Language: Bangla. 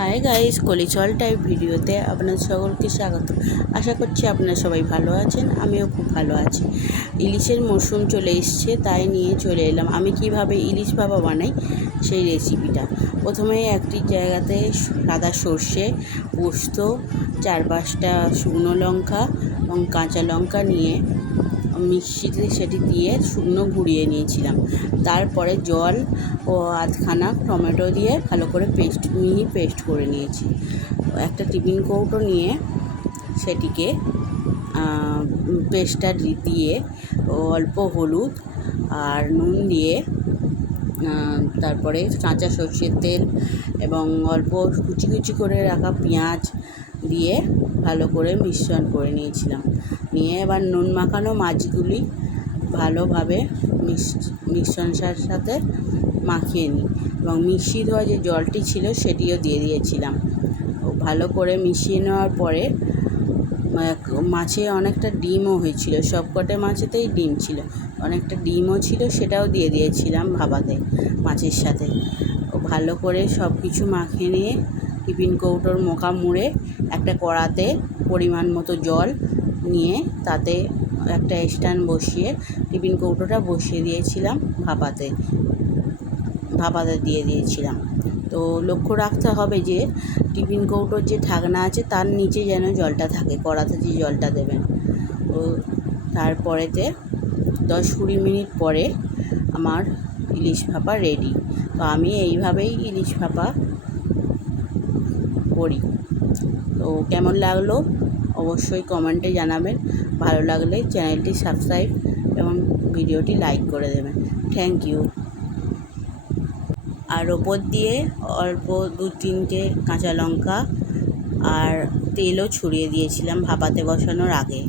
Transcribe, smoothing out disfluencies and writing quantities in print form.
হাই গাইস, কলিচল টাইপ ভিডিওতে আপনাদের সকলকে স্বাগত। আশা করছি আপনারা সবাই ভালো আছেন, আমিও খুব ভালো আছি। ইলিশের মরশুম চলে এসছে, তাই নিয়ে চলে এলাম আমি কিভাবে ইলিশ ভাপা বানাই সেই রেসিপিটা। প্রথমে একটি জায়গাতে সাদা সর্ষে, পোস্ত, 4-5টা শুকনো লঙ্কা এবং কাঁচা লঙ্কা নিয়ে মিক্সিতে সেটি দিয়ে শুকনো গুঁড়িয়ে নিয়েছিলাম। তারপরে জল ও আধখানা টমেটো দিয়ে ভালো করে মিহি পেস্ট করে নিয়েছি। একটা টিফিন কৌটো নিয়ে সেটিকে পেস্টটা দিয়ে অল্প হলুদ আর নুন দিয়ে তারপরে কাঁচা সর্ষের তেল এবং অল্প কুচি কুচি করে রাখা পেঁয়াজ দিয়ে ভালো করে মিশ্রণ করে নিয়েছিলাম। নিয়ে এবার নুন মাখানো মাছগুলি ভালোভাবে মিশ্রণের সাথে মাখিয়ে নিই এবং মিশিয়ে দেওয়া যে জলটি ছিল সেটিও দিয়ে দিয়েছিলাম। ভালো করে মিশিয়ে নেওয়ার পরে মাছে অনেকটা ডিমও হয়েছিল, সবকটা মাছেতেই ডিম ছিল, অনেকটা ডিমও ছিল, সেটাও দিয়ে দিয়েছিলাম ভাপাতে মাছের সাথে। ভালো করে সব কিছু মাখিয়ে নিয়ে টিফিন কৌটোর মোকা মুড়ে একটা কড়াতে পরিমাণ মতো জল নিয়ে তাতে একটা স্ট্যান্ড বসিয়ে টিফিন কৌটোটা বসিয়ে দিয়েছিলাম ভাপাতে দিয়ে দিয়েছিলাম। তো লক্ষ্য রাখতে হবে যে টিফিন কৌটোর যে ঢাকনা আছে তার নিচে যেন জলটা থাকে, কড়াতে যে জলটা দেবেন। তো তারপরেতে 10-20 মিনিট পরে আমার ইলিশ ভাপা রেডি। তো আমি এইভাবেই ইলিশ ভাপা করি। তো কেমন লাগলো অবশ্যই কমেন্টে জানাবেন। ভালো লাগলে চ্যানেলটি সাবস্ক্রাইব এবং ভিডিওটি লাইক করে দেবেন। Thank you. আর ওপর দিয়ে অল্প 2-3টে কাঁচা লঙ্কা আর তেলও ছড়িয়ে দিয়েছিলাম ভাপাতে বসানোর আগে।